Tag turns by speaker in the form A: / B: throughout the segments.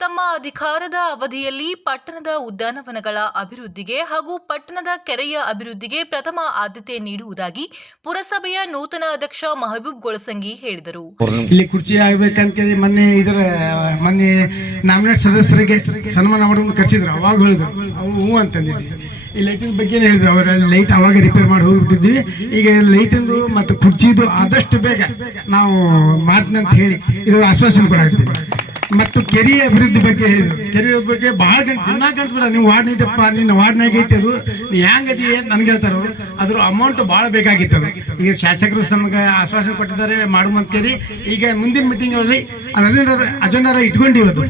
A: ತಮ್ಮ ಅಧಿಕಾರದ ಅವಧಿಯಲ್ಲಿ ಪಟ್ಟಣದ ಉದ್ಯಾನವನಗಳ ಅಭಿವೃದ್ಧಿಗೆ ಹಾಗೂ ಪಟ್ಟಣದ ಕೆರೆಯ ಅಭಿವೃದ್ಧಿಗೆ ಪ್ರಥಮ ಆದ್ಯತೆ ನೀಡುವುದಾಗಿ ಪುರಸಭೆಯ ನೂತನ ಅಧ್ಯಕ್ಷ ಮಹಬೂಬ್ ಗೊಳಸಂಗಿ ಹೇಳಿದರು.
B: ಇಲ್ಲಿ ಕುರ್ಚಿ ಆಗ್ಬೇಕಂತೇಳಿ ಮೊನ್ನೆ ಇದರ, ಮೊನ್ನೆ ನಾಮಿನೇಟ್ ಸದಸ್ಯರಿಗೆ ಸನ್ಮಾನ ಮಾಡೋದು ಕರ್ಸಿದ್ರು, ಅವಾಗ ಹೇಳಿದ್ರು. ಅವು ಹ್ಞೂ ಅಂತಂದಿದ್ವಿ. ಈ ಲೈಟಿನ ಬಗ್ಗೆ ಹೇಳಿದ್ರು? ಅವರ ಲೈಟ್ ಅವಾಗ ರಿಪೇರ್ ಮಾಡಿ ಹೋಗ್ಬಿಟ್ಟಿದ್ವಿ. ಈಗ ಲೈಟಿಂದು ಮತ್ತು ಕುರ್ಚಿದು ಆದಷ್ಟು ಬೇಗ ನಾವು ಮಾಡ್ತೀನಿ ಅಂತ ಹೇಳಿ ಇದು ಆಶ್ವಾಸನೆ ಕೊಡಾಗ್ತೀವಿ ಮತ್ತು ಕೆರೆ ಅಭಿವೃದ್ಧಿ ಬಗ್ಗೆ ಹೇಳಿದ್ರು. ಕೆರೆ ಬಗ್ಗೆ ಬಹಳ ಗಂಟೆ ದಿನ ಗಂಟೆ ನೀವು ವಾರ್ಡ್ ಐತಪ್ಪ ನಿನ್ನ ವಾರ್ಡ್ನಾಗ ಐತೆ ಅದು? ನೀ ಏನು ನನ್ಗೆ ಹೇಳ್ತಾರ ಅದ್ರ ಅಮೌಂಟ್ ಭಾಳ ಬೇಕಾಗಿತ್ತು ಈಗ ಶಾಸಕರು ನಮ್ಗೆ ಆಶ್ವಾಸನೆ ಕೊಟ್ಟಿದ್ದಾರೆ, ಮಾಡುವಂತ ಕೇಳಿ ಈಗ ಮುಂದಿನ ಮೀಟಿಂಗ್ ಅಲ್ಲಿ ಅಜೆಂಡಾ ಅಜೆಂಡಾರ ಇಟ್ಕೊಂಡಿವಿ ಅದು.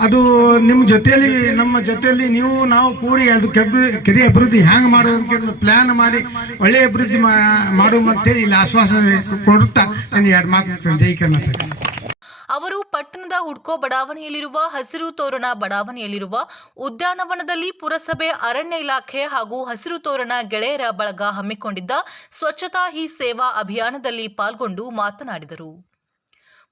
B: ಅದು ನಿಮ್ಮ ಜೊತೆಯಲ್ಲಿ, ನಮ್ಮ ಜೊತೆಯಲ್ಲಿ ನೀವು, ನಾವು ಕೂಡಿ ಅದು ಕೆಬ್ಬ ಕೆರೆ ಅಭಿವೃದ್ಧಿ ಹ್ಯಾಂಗ್ ಮಾಡೋದಂತ ಪ್ಲಾನ್ ಮಾಡಿ ಒಳ್ಳೆಯ ಅಭಿವೃದ್ಧಿ ಮಾ- ಮಾಡುವ ಅಂತೇಳಿ ಇಲ್ಲಿ ಆಶ್ವಾಸನೆ ಕೊಡುತ್ತಾ ನಾನು ಎರಡು ಮಾತು ಜೈ ಕರ್ನಾಟಕ.
A: ಹುಡ್ಕೋ ಬಡಾವಣೆಯಲ್ಲಿರುವ, ಹಸಿರು ತೋರಣ ಬಡಾವಣೆಯಲ್ಲಿರುವ ಉದ್ಯಾನವನದಲ್ಲಿ ಪುರಸಭೆ, ಅರಣ್ಯ ಇಲಾಖೆ ಹಾಗೂ ಹಸಿರು ತೋರಣ ಗೆಳೆಯರ ಬಳಗ ಹಮ್ಮಿಕೊಂಡಿದ್ದ ಸ್ವಚ್ಛತಾ ಹಿ ಸೇವಾ ಅಭಿಯಾನದಲ್ಲಿ ಪಾಲ್ಗೊಂಡು ಮಾತನಾಡಿದರು.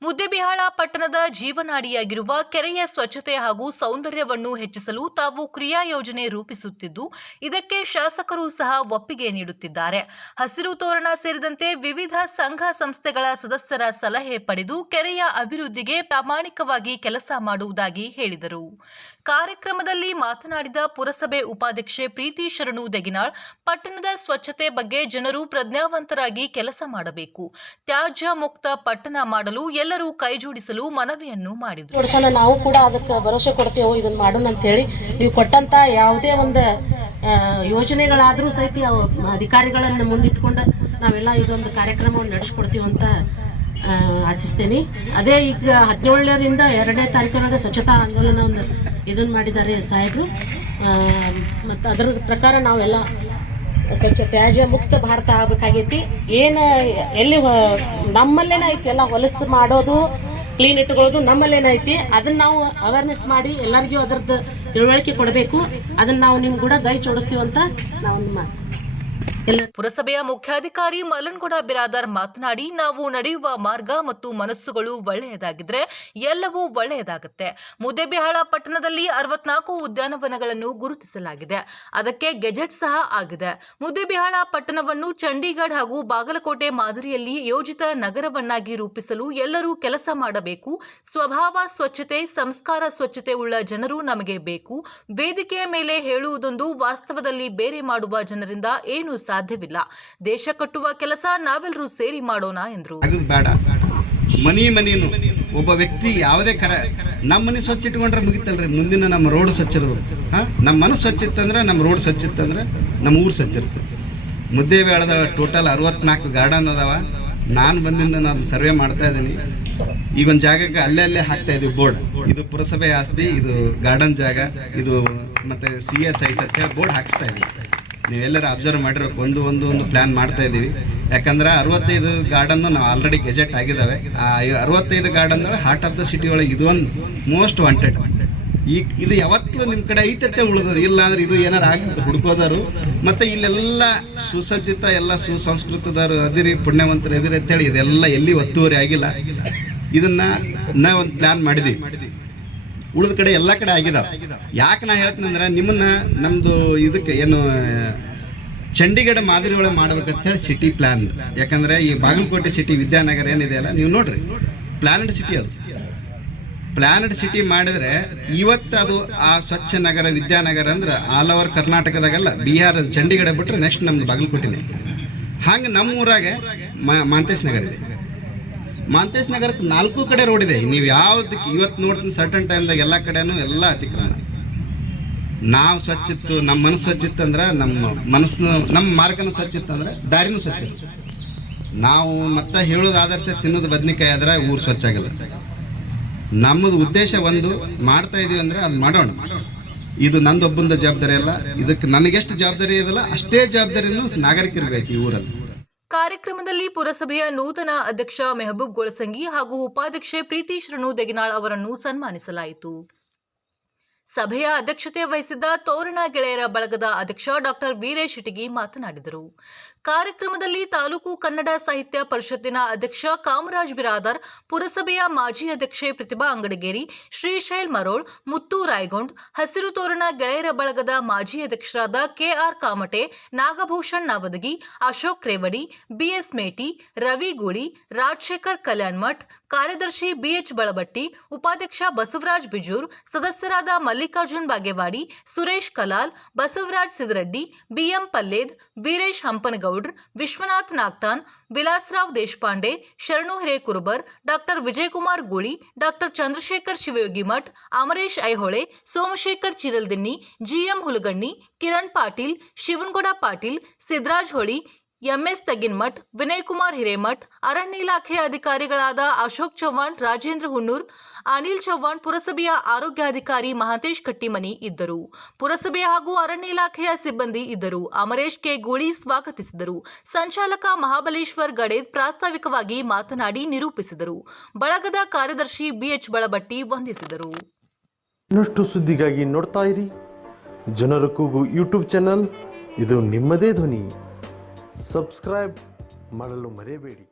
A: ಮುದ್ದೆಬಿಹಾಳ ಪಟ್ಟಣದ ಜೀವನಾಡಿಯಾಗಿರುವ ಕೆರೆಯ ಸ್ವಚ್ಛತೆ ಹಾಗೂ ಸೌಂದರ್ಯವನ್ನು ಹೆಚ್ಚಿಸಲು ತಾವು ಕ್ರಿಯಾ ಯೋಜನೆ ರೂಪಿಸುತ್ತಿದ್ದು, ಇದಕ್ಕೆ ಶಾಸಕರು ಸಹ ಒಪ್ಪಿಗೆ ನೀಡುತ್ತಿದ್ದಾರೆ. ಹಸಿರು ತೋರಣ ಸೇರಿದಂತೆ ವಿವಿಧ ಸಂಘ ಸಂಸ್ಥೆಗಳ ಸದಸ್ಯರ ಸಲಹೆ ಪಡೆದು ಕೆರೆಯ ಅಭಿವೃದ್ಧಿಗೆ ಪ್ರಾಮಾಣಿಕವಾಗಿ ಕೆಲಸ ಮಾಡುವುದಾಗಿ ಹೇಳಿದರು. ಕಾರ್ಯಕ್ರಮದಲ್ಲಿ ಮಾತನಾಡಿದ ಪುರಸಭೆ ಉಪಾಧ್ಯಕ್ಷೆ ಪ್ರೀತಿ ಶರಣು ದೆಗಿನಾಳ್, ಪಟ್ಟಣದ ಸ್ವಚ್ಛತೆ ಬಗ್ಗೆ ಜನರು ಪ್ರಜ್ಞಾವಂತರಾಗಿ ಕೆಲಸ ಮಾಡಬೇಕು. ತ್ಯಾಜ್ಯ ಮುಕ್ತ ಪಟ್ಟಣ ಮಾಡಲು ಎಲ್ಲರೂ ಕೈಜೋಡಿಸಲು ಮನವಿಯನ್ನು ಮಾಡಿದರು.
C: ನಾವು ಕೂಡ ಅದಕ್ಕೆ ಭರವಸೆ ಕೊಡ್ತೇವೆ ಇದನ್ನ ಮಾಡೋಣ ಅಂತೇಳಿ ನೀವು ಕೊಟ್ಟಂತ ಯಾವುದೇ ಒಂದು ಯೋಜನೆಗಳಾದರೂ ಸಹಿತ ಅಧಿಕಾರಿಗಳನ್ನು ಮುಂದಿಟ್ಕೊಂಡು ನಾವೆಲ್ಲ ಇದೊಂದು ಕಾರ್ಯಕ್ರಮವನ್ನು ನಡೆಸ್ಕೊಡ್ತೀವಿ ಅಂತ ಆಶಿಸ್ತೇನೆ. ಅದೇ ಈಗ ಹದಿನೇಳರಿಂದ ಎರಡನೇ ತಾರೀಕಿನೊಳಗೆ ಸ್ವಚ್ಛತಾ ಆಂದೋಲನ ಒಂದು ಇದನ್ನ ಮಾಡಿದ್ದಾರೆ ಸಾಹೇಬರು. ಮತ್ತು ಅದರ ಪ್ರಕಾರ ನಾವೆಲ್ಲ ಸ್ವಚ್ಛ ತ್ಯಾಜ್ಯ ಮುಕ್ತ ಭಾರತ ಆಗಬೇಕಾಗೈತಿ. ಏನು ಎಲ್ಲಿ ನಮ್ಮಲ್ಲೇನ ಐತಿ ಎಲ್ಲ ಹೊಲಸು ಮಾಡೋದು, ಕ್ಲೀನ್ ಇಟ್ಕೊಳ್ಳೋದು ನಮ್ಮಲ್ಲೇನೈತಿ ಅದನ್ನ ನಾವು ಅವೇರ್ನೆಸ್ ಮಾಡಿ ಎಲ್ಲರಿಗೂ ಅದರದ್ದು ತಿಳುವಳಿಕೆ ಕೊಡಬೇಕು. ಅದನ್ನ ನಾವು ನಿಮ್ಗೆ ಕೂಡ ಗೈ ಜೋಡಿಸ್ತೀವಿ ಅಂತ ನಾವು ಎಲ್ಲ
A: ಪುರಸಭೆಯ ಮುಖ್ಯಾಧಿಕಾರಿ ಮಲನ್ಗೌಡ ಬಿರಾದಾರ್ ಮಾತನಾಡಿ, ನಾವು ನಡೆಯುವ ಮಾರ್ಗ ಮತ್ತು ಮನಸ್ಸುಗಳು ಒಳ್ಳೆಯದಾಗಿದ್ರೆ ಎಲ್ಲವೂ ಒಳ್ಳೆಯದಾಗುತ್ತೆ. ಮುದ್ದೆಬಿಹಾಳ ಪಟ್ಟಣದಲ್ಲಿ ಅರವತ್ನಾಲ್ಕು ಉದ್ಯಾನವನಗಳನ್ನು ಗುರುತಿಸಲಾಗಿದೆ. ಅದಕ್ಕೆ ಗೆಜೆಟ್ ಸಹ ಆಗಿದೆ. ಮುದ್ದೆಬಿಹಾಳ ಪಟ್ಟಣವನ್ನು ಚಂಡೀಗಢ ಹಾಗೂ ಬಾಗಲಕೋಟೆ ಮಾದರಿಯಲ್ಲಿ ಯೋಜಿತ ನಗರವನ್ನಾಗಿ ರೂಪಿಸಲು ಎಲ್ಲರೂ ಕೆಲಸ ಮಾಡಬೇಕು. ಸ್ವಭಾವ, ಸ್ವಚ್ಛತೆ, ಸಂಸ್ಕಾರ, ಸ್ವಚ್ಛತೆ ಉಳ್ಳ ಜನರು ನಮಗೆ ಬೇಕು. ವೇದಿಕೆಯ ಮೇಲೆ ಹೇಳುವುದೊಂದು ವಾಸ್ತವದಲ್ಲಿ ಬೇರೆ ಮಾಡುವ ಜನರಿಂದ ಏನು ಸಾಧ್ಯವಿಲ್ಲ. ದೇಶ ಕಟ್ಟುವ ಕೆಲಸ ನಾವೆಲ್ಲರೂ ಸೇರಿ ಮಾಡೋಣ ಎಂದರು.
D: ಬೇಡ. ಮನಿ ಮನಿನು ಒಬ್ಬ ವ್ಯಕ್ತಿ ಯಾವುದೇ ಕರ ನಮ್ಮ ಮನೆ ಸ್ವಚ್ಛ ಇಟ್ಕೊಂಡ್ರೆ ಮುಗಿತಲ್ರಿ. ಮುಂದಿನ ನಮ್ಮ ರೋಡ್ ಸ್ವಚ್ಛ ಇರೋದು. ನಮ್ಮ ಮನಸ್ಸು ಸ್ವಚ್ಛ ಇತ್ತಂದ್ರೆ ನಮ್ಮ ರೋಡ್ ಸ್ವಚ್ಛ ಇತ್ತಂದ್ರೆ ನಮ್ಮ ಊರು ಸ್ವಚ್ಛ ಇರ್ತದೆ ಮುದ್ದೆ ಬೇಡದ ಟೋಟಲ್ ಅರವತ್ನಾಲ್ಕು ಗಾರ್ಡನ್ ಅದಾವ. ನಾನು ಬಂದಿಂದ ನಾನು ಸರ್ವೆ ಮಾಡ್ತಾ ಇದ್ದೀನಿ. ಈ ಒಂದು ಜಾಗಕ್ಕೆ ಅಲ್ಲೇ ಅಲ್ಲೇ ಹಾಕ್ತಾ ಇದ್ದೀವಿ ಬೋರ್ಡ್. ಇದು ಪುರಸಭೆ ಆಸ್ತಿ, ಇದು ಗಾರ್ಡನ್ ಜಾಗ, ಇದು ಮತ್ತೆ ಸಿ ಎಸ್ ಸೈಟ್ ಅಂತ ಬೋರ್ಡ್ ಹಾಕಿಸ್ತಾ ಇದ್ದೀವಿ ನೀವೆಲ್ಲರೂ ಅಬ್ಸರ್ವ್ ಮಾಡಿರೋ ಒಂದು ಒಂದು ಒಂದು ಪ್ಲ್ಯಾನ್ ಮಾಡ್ತಾ ಇದ್ದೀವಿ. ಯಾಕಂದ್ರೆ ಅರವತ್ತೈದು ಗಾರ್ಡನ್ನು ನಾವು ಆಲ್ರೆಡಿ ಗೆಜೆಟ್ ಆಗಿದ್ದಾವೆ. ಆ ಅರವತ್ತೈದು garden heart of the city ಒಳಗೆ ಇದು ಒಂದು ಮೋಸ್ಟ್ ವಾಂಟೆಡ್ ಈ ಇದು ಯಾವತ್ತೂ ನಿಮ್ಮ ಕಡೆ ಐತೆ ಉಳಿದದು ಇಲ್ಲ ಅಂದ್ರೆ ಇದು ಏನಾರು ಆಗುತ್ತೆ ಹುಡ್ಕೋದಾರು. ಮತ್ತೆ ಇಲ್ಲೆಲ್ಲ ಸುಸಜ್ಜಿತ, ಎಲ್ಲ ಸುಸಂಸ್ಕೃತದವರು, ಅದಿರಿ ಪುಣ್ಯವಂತರು ಎದಿರಿ ಅಂತೇಳಿ ಇದೆಲ್ಲ ಎಲ್ಲಿ ಒತ್ತುವರಿ ಆಗಿಲ್ಲ. ಇದನ್ನ ನಾವು ಒಂದು ಪ್ಲಾನ್ ಮಾಡಿದ್ವಿ. ಉಳಿದ ಕಡೆ ಎಲ್ಲ ಕಡೆ ಆಗಿದಾವ. ಯಾಕೆ ನಾ ಹೇಳ್ತೀನಿ ಅಂದ್ರೆ ನಿಮ್ಮನ್ನ ನಮ್ದು ಇದಕ್ಕೆ ಏನು, ಚಂಡೀಗಢ ಮಾದರಿ ಒಳಗೆ ಮಾಡ್ಬೇಕಂತ ಹೇಳಿ ಸಿಟಿ ಪ್ಲಾನ್ ಯಾಕಂದ್ರೆ ಈ ಬಾಗಲಕೋಟೆ ಸಿಟಿ ವಿದ್ಯಾನಗರ ಏನಿದೆ ಅಲ್ಲ, ನೀವು ನೋಡ್ರಿ. ಪ್ಲಾನಡ್ ಸಿಟಿ ಅದು. ಪ್ಲಾನಡ್ ಸಿಟಿ ಮಾಡಿದ್ರೆ ಇವತ್ತು ಅದು ಆ ಸ್ವಚ್ಛ ನಗರ, ವಿದ್ಯಾನಗರ ಅಂದ್ರೆ ಆಲ್ ಓವರ್ ಕರ್ನಾಟಕದಾಗೆಲ್ಲ, ಬಿಹಾರ, ಚಂಡೀಗಢ ಬಿಟ್ರೆ ನೆಕ್ಸ್ಟ್ ನಮ್ದು ಬಾಗಲಕೋಟೆನೆ. ಹಂಗೆ ನಮ್ಮ ಊರಾಗೆ ಮಾಂತೇಶ್ ನಗರ ಇದೆ. ಮಾಂತೇಶ್ ನಗರಕ್ಕೆ ನಾಲ್ಕು ಕಡೆ ರೋಡ್ ಇದೆ. ನೀವು ಯಾವ್ದಕ್ಕೆ ಇವತ್ತು ನೋಡ್ತೀನಿ ಸರ್ಟನ್ ಟೈಮ್ದಾಗ ಎಲ್ಲ ಕಡೆನೂ ಎಲ್ಲ ಅತಿಕ್ರಾಂತಿ. ನಾವು ಸ್ವಚ್ಛಿತ್ತು ನಮ್ಮ ಮನಸ್ಸು ಸ್ವಚ್ಛ ಇತ್ತು ಅಂದ್ರೆ ನಮ್ಮ ಮನಸ್ಸು ನಮ್ಮ ಮಾರ್ಗನ ಸ್ವಚ್ಛ ಇತ್ತು ಅಂದ್ರೆ ದಾರಿನೂ ಸ್ವಚ್ಛ ಇತ್ತು. ನಾವು ಮತ್ತೆ ಹೇಳೋದು ಆದರ್ಶ ತಿನ್ನೋದು ಬದ್ನಿಕಾಯಿ ಆದ್ರೆ ಊರು ಸ್ವಚ್ಛ ಆಗಲ್ಲ. ನಮ್ಮದು ಉದ್ದೇಶ ಒಂದು, ಮಾಡ್ತಾ ಇದೀವಿ ಅಂದ್ರೆ ಅದು ಮಾಡೋಣ. ಇದು ನಂದೊಬ್ಬಂದ ಜವಾಬ್ದಾರಿ ಅಲ್ಲ. ಇದಕ್ಕೆ ನನಗೆಷ್ಟು ಜವಾಬ್ದಾರಿ ಇದಲ್ಲ ಅಷ್ಟೇ ಜವಾಬ್ದಾರಿನೂ ನಾಗರಿಕರಿರ್ಬೇಕು ಈ ಊರಲ್ಲಿ.
A: ಕಾರ್ಯಕ್ರಮದಲ್ಲಿ ಪುರಸಭೆಯ ನೂತನ ಅಧ್ಯಕ್ಷ ಮೆಹಬೂಬ್ ಗೊಳಸಂಗಿ ಹಾಗೂ ಉಪಾಧ್ಯಕ್ಷೆ ಪ್ರೀತಿ ಶರಣು ದೆಗಿನಾಳ್ ಅವರನ್ನು ಸನ್ಮಾನಿಸಲಾಯಿತು. ಸಭೆಯ ಅಧ್ಯಕ್ಷತೆ ವಹಿಸಿದ್ದ ತೋರಣ ಗೆಳೆಯರ ಬಳಗದ ಅಧ್ಯಕ್ಷ ಡಾಕ್ಟರ್ ವೀರೇಶ್ ಇಟಗಿ ಮಾತನಾಡಿದರು. ಕಾರ್ಯಕ್ರಮದಲ್ಲಿ ತಾಲೂಕು ಕನ್ನಡ ಸಾಹಿತ್ಯ ಪರಿಷತ್ತಿನ ಅಧ್ಯಕ್ಷ ಕಾಮರಾಜ್ ಬಿರಾದರ್, ಪುರಸಭೆಯ ಮಾಜಿ ಅಧ್ಯಕ್ಷೆ ಪ್ರತಿಭಾ ಅಂಗಡಿಗೇರಿ ಶ್ರೀಶೈಲ್ ಮರೋಳ್, ಮುತ್ತು ರಾಯ್ಗೊಂಡ್, ಹಸಿರು ತೋರಣ ಗೆಳೆಯರ ಬಳಗದ ಮಾಜಿ ಅಧ್ಯಕ್ಷರಾದ ಕೆಆರ್ ಕಾಮಟೆ, ನಾಗಭೂಷಣ್ ನವದಗಿ, ಅಶೋಕ್ ರೇವಡಿ, ಬಿಎಸ್ ಮೇಟಿ, ರವಿ ಗೂಳಿ, ರಾಜಶೇಖರ್ ಕಲ್ಯಾಣ್ಮಠ್ ಕಾರ್ಯದರ್ಶಿ ಬಿಎಚ್ ಬಳಬಟ್ಟಿ, ಉಪಾಧ್ಯಕ್ಷ ಬಸವರಾಜ್ ಬಿಜೂರ್, ಸದಸ್ಯರಾದ Mallikarjun Bagewadi, Suresh Kalal, Basavaraj Sidaraddi BM Palled, Veeresh ಹಂಪನಗೌಡ್ರ್ Vishwanath ನಾಗ್ತಾನ್ Vilasrao Deshpande ಶರಣು Hirekurubar doctor Vijaykumar Guli doctor Chandrashekhar Shivayogi Math Amaresh Aihole Somashekhar Chiraldinni GM Hulaganni Kiran Patil Shivanagouda Patil Sidraj Holi MS Taginmath Vinay Kumar Hiremath ಅರಣ್ಯ ಇಲಾಖೆ ಅಧಿಕಾರಿಗಳಾದ ಅಶೋಕ್ ಚವ್ಹಾಣ್ ರಾಜೇಂದ್ರ ಹುಣ್ಣೂರ್ ಅನಿಲ್ ಚೌಹಾಣ್ ಪುರಸಭೆಯ ಆರೋಗ್ಯಾಧಿಕಾರಿ ಮಹಾಂತೇಶ್ ಕಟ್ಟಿಮನಿ ಇದ್ದರು. ಪುರಸಭೆ ಹಾಗೂ ಅರಣ್ಯ ಇಲಾಖೆಯ ಸಿಬ್ಬಂದಿ ಇದ್ದರು. ಅಮರೇಶ್ ಕೆ ಗೂಳಿ ಸ್ವಾಗತಿಸಿದರು. ಸಂಚಾಲಕ ಮಹಾಬಲೇಶ್ವರ್ ಗಡೇದ್ ಪ್ರಾಸ್ತಾವಿಕವಾಗಿ ಮಾತನಾಡಿ ನಿರೂಪಿಸಿದರು. ಬಳಗದ ಕಾರ್ಯದರ್ಶಿ ಬಿಎಚ್ ಬಳಬಟ್ಟಿ ವಂದಿಸಿದರು. ಇನ್ನಷ್ಟು ಸುದ್ದಿಗಾಗಿ ನೋಡ್ತಾ ಇರಿ. ಜನರ ಕೂಗು ಯೂಟ್ಯೂಬ್ ಚಾನಲ್. ಇದು ನಿಮ್ಮದೇ ಧ್ವನಿ. ಸಬ್ಸ್ಕ್ರೈಬ್ ಮಾಡಲು ಮರೆಯಬೇಡಿ.